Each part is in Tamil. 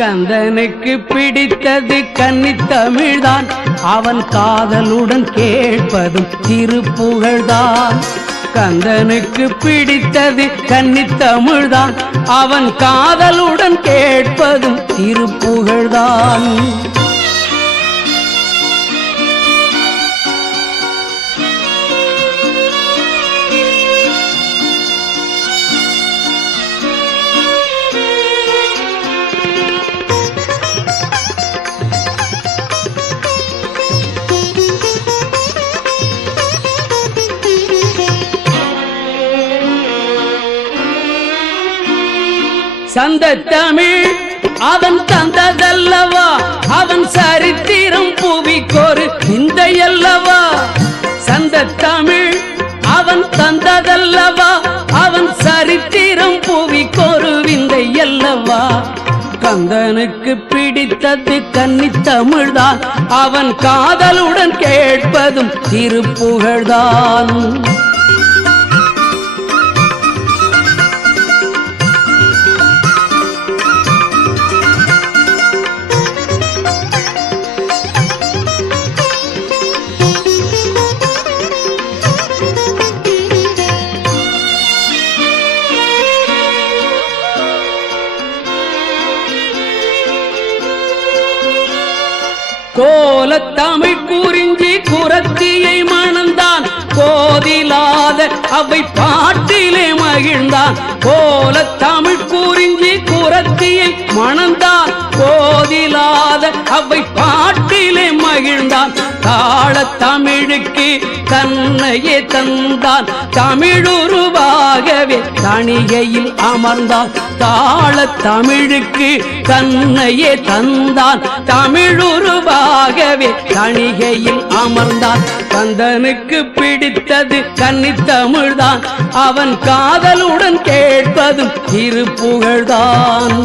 கந்தனுக்கு பிடித்தது கன்னித்தமிழ்தான், அவன் காதலுடன் கேட்பதும் திருப்புகழ்தான். கந்தனுக்கு பிடித்தது கன்னித்தமிழ்தான், அவன் காதலுடன் கேட்பதும் திருப்புகழ்தான். சந்தத்தமிழ் அவன் தந்ததல்லவா, அவன் சரித்திரம் புவிக்கொரு விந்தையல்லவா. சந்தத்தமிழ் அவன் தந்ததல்லவா, அவன் சரித்திரம் புவிக்கொரு விந்தையல்லவா. கந்தனுக்கு பிடித்தது கன்னித்தமிழ்தான், அவன் காதலுடன் கேட்பதும் திருப்புகழ்தான். கோலத்தமிழ் குறிஞ்சி குரத்தியை மணந்தான், கோதிலாத அவை பாட்டிலே மகிழ்ந்தான். கோலத்தமிழ் குறிஞ்சி குரத்தியை மணந்தான், கோதிலாத அவை பாட்டிலே மகிழ்ந்தான். தாளத்தமிழுக்கு தன்னையே தந்தான், தமிழுருவாகவே தணிகையில் அமர்ந்தான். தாளத்தமிழுக்கு தன்னையே தந்தான், தமிழுருவாகவே தணிகையில் அமர்ந்தான். கந்தனுக்கு பிடித்தது கன்னித்தமிழ்தான், அவன் காதலுடன் கேட்பதும் திருப்புகழ்தான்.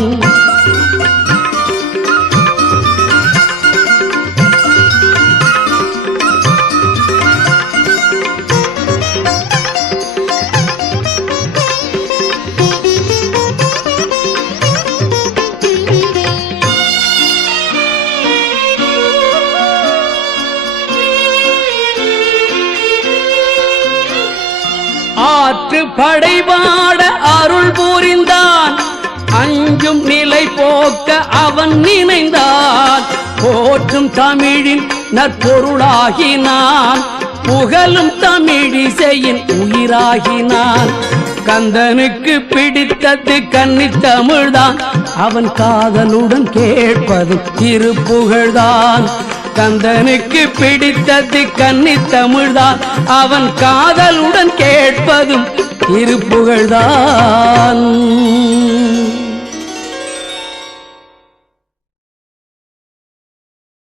ஆற்று படைபாட அருள் புரிந்தான், அஞ்சும் நிலை போக்க அவன் நினைந்தான். போற்றும் தமிழின் நற்பொருளாகினான், புகழும் தமிழிசையின் உயிராகினான். கந்தனுக்கு பிடித்தது கன்னித்தமிழ்தான், அவன் காதலுடன் கேட்பதும் திருப்புகழ்தான். கந்தனுக்கு பிடித்தது கன்னித்தமிழ்தான், அவன் காதலுடன் கேட்பதும் திருப்புகழ்தான்.